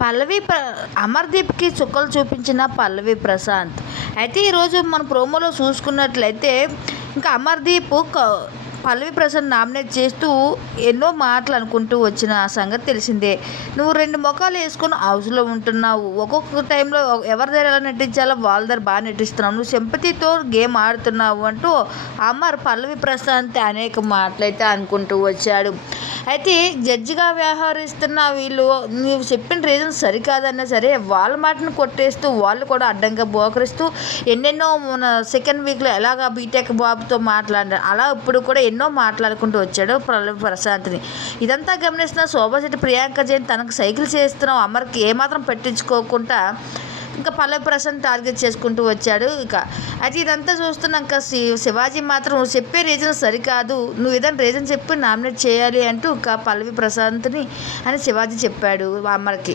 పల్లవి ప్ర అమర్దీప్కి చుక్కలు చూపించిన పల్లవి ప్రశాంత్. అయితే ఈరోజు మన ప్రోమోలో చూసుకున్నట్లయితే ఇంకా అమర్దీప్ క- పల్లవి ప్రశాంత్ నామినేట్ చేస్తూ ఎన్నో మాటలు అనుకుంటూ వచ్చిన సంగతి తెలిసిందే. నువ్వు రెండు ముఖాలు వేసుకొని హౌస్లో ఉంటున్నావు. ఒక్కొక్క టైంలో ఎవరి దగ్గర ఎలా నటించాలో వాళ్ళ దగ్గర బాగా నటిస్తున్నావు. నువ్వు సింపతితో గేమ్ ఆడుతున్నావు అంటూ అమర్ పల్లవి ప్రశాంత్ అనేక మాటలైతే అనుకుంటూ వచ్చాడు. అయితే జడ్జిగా వ్యవహరిస్తున్న వీళ్ళు నువ్వు చెప్పిన రీజన్ సరికాదన్నా సరే వాళ్ళ మాటను కొట్టేస్తూ వాళ్ళు కూడా అడ్డంగా బోకరిస్తూ ఎన్నెన్నో మన సెకండ్ వీక్లో ఎలాగా బీటెక్ బాబుతో మాట్లాడారు అలా ఇప్పుడు కూడా ఎన్నో మాట్లాడుకుంటూ వచ్చాడు ప్రశాంత్ని. ఇదంతా గమనిస్తున్న శోభాశెట్టి ప్రియాంక జైన్ తనకు సైకిల్ చేస్తున్నాం అమర్కి ఏమాత్రం పెట్టించుకోకుండా ఇంకా పల్లవి ప్రసాద్ టార్గెట్ చేసుకుంటూ వచ్చాడు. ఇక అయితే ఇదంతా చూస్తున్నాక శి శివాజీ మాత్రం నువ్వు చెప్పే రీజన్ సరికాదు. నువ్వు ఏదైనా రీజన్ చెప్పి నామినేట్ చేయాలి అంటూ ఇంకా పల్లవి ప్రశాంత్ని అని శివాజీ చెప్పాడు. అమ్మకి